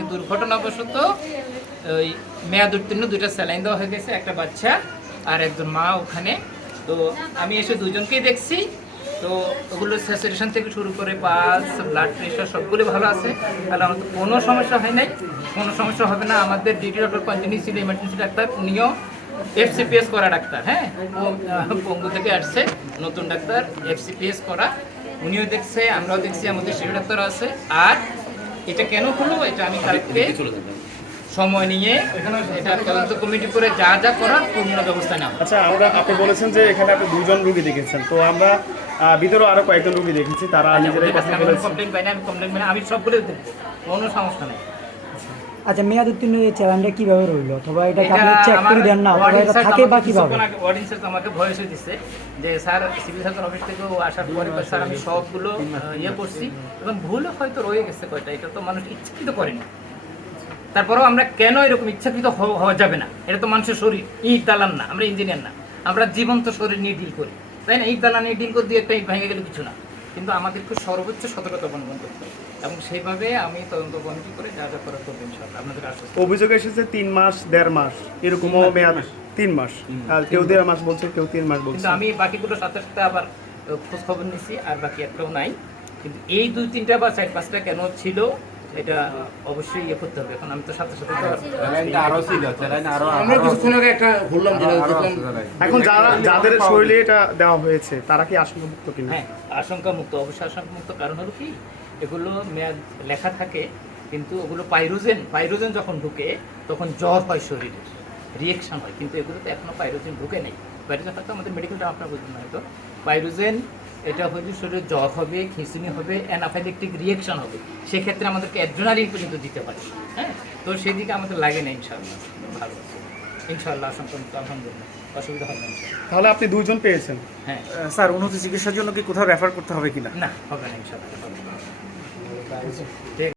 কিন্তু দুর্ঘটনাবশত ওই মেয়াদ উত্তীর্ণ 2টা স্যালাইন দেওয়া হয়ে গেছে, একটা বাচ্চা আর একজন মা ওখানে। তো আমি এসে দুজনকেই দেখছি। তো ওগুলো স্যাচুরেশন থেকে শুরু করে পালস, ব্লাড প্রেশার সবগুলো ভালো আছে। তাহলে আমাদের কোনো সমস্যা হয় নাই, কোনো সমস্যা হবে না। আমাদের ডিউটি ডক্টর কন্টিনিউ ছিল, ইমার্জেন্সি ডাক্তার, উনিও FCPS করা ডাক্তার। হ্যাঁ, ও পঙ্গু থেকে আসছে, নতুন ডাক্তার, FCPS করা। উনিও দেখছে, আমরাও দেখছি, আমাদের শিশু ডাক্তার আছে। আর এটা কেন হলো এটা আমি কালকে সময় নিয়ে এটা তদন্ত কমিটি করে যা যা করার পূর্ণ ব্যবস্থা নেওয়া। আচ্ছা, আপনি বলেছেন যে এখানে আপনি 2জন রোগী দেখেছেন, তো আমরা ভিতরে আরো কয়েকজন রোগী দেখেছি, তারা নিজেরাই কথা বলেছে। কমপ্লেন পাই না, আমি কমপ্লেন পাই না, আমি সবগুলো দেখবো, কোনো সমস্যা নেই। আচ্ছা, মেয়াদ উত্তীর্ণ এই চ্যালেঞ্জটা কিভাবে রইল, অথবা এটা আপনি চেক করে দেন না, অথবা এটা থাকে বা কিভাবে? ওয়ার্ডিং স্যার আমাকে ভয়েসে দিচ্ছে যে স্যার সিভিল সার্জন অফিস থেকে আসার পরে স্যার আমি সবগুলো ইয়ে করছি এবং ভুল হয়তো রয়ে গেছে কয়টা, এটা তো মানুষ ইচ্ছাকৃত করেনি। তারপরেও আমরা কেন এরকম ইচ্ছাকৃত হওয়া যাবে না? এটা তো মানুষের শরীর, ইট দালান না, আমরা ইঞ্জিনিয়ার না, আমরা জীবন্ত শরীর নিয়ে ডিল করি, তাই না? ইট দালান নিয়ে ডিল করে দিয়ে একটা ইট ভেঙে গেলে কিছু না, কিন্তু আমাদেরকে সর্বোচ্চ সতর্কতা অবলম্বন করতে হবে এবং সেইভাবে আমি তদন্ত কমিটি করে যা যা করার করবো ইনশাআল্লাহ আপনাদের আশ্বস্ত। অভিযোগ এসেছে 3 মাস 1.5 মাস এরকমও মেয়াদ, 3 মাস, আর কেউ 1.5 মাস বলছে, কেউ 3 মাস বলছে। কিন্তু আমি বাকিগুলো সাথে সাথে আবার খোঁজ খবর নিছি, আর বাকি একটাও নাই। কিন্তু এই 2-3টা বা 4-5টা কেন ছিল এটা অবশ্যই ইয়ে করতে হবে। এখন আমি তো সাথে সাথে এখন যাদের শরীরে এটা দেওয়া হয়েছে তারা কি আশঙ্কামুক্ত কিনা? হ্যাঁ, আশঙ্কা মুক্ত, অবশ্যই আশঙ্কা মুক্ত। কারণ হলো কি, এগুলো মেয়াদ লেখা থাকে, কিন্তু ওগুলো পাইরোজেন যখন ঢুকে তখন জ্বর হয়, শরীরে রিয়েকশন হয়, কিন্তু এগুলোতে এখনো পাইরোজেন ঢুকে নেই। পাইরোজেন হয়তো আমাদের মেডিকেলটা আপনারা বুঝবেন হয়তো, পাইরোজেন এটা হয়তো শরীরে জ্বর হবে, খিঁচুনি হবে, অ্যানাফাইলেকটিক রিয়েকশন হবে, সেক্ষেত্রে আমাদেরকে অ্যাড্রেনালিন পর্যন্ত দিতে পারে। হ্যাঁ, তো সেদিকে আমাদের লাগে না, ইনশাআল্লাহ ভালো আছে, ইনশাআল্লাহ আশঙ্কা মুক্ত, আলহামদুলিল্লাহ, অসুবিধা হবে না। তাহলে আপনি 2জন পেয়েছেন। হ্যাঁ স্যার, উন্নত চিকিৎসার জন্য কি কোথাও রেফার করতে হবে কিনা? না, হবে না, ইনশাআল্লাহ। ঠিক।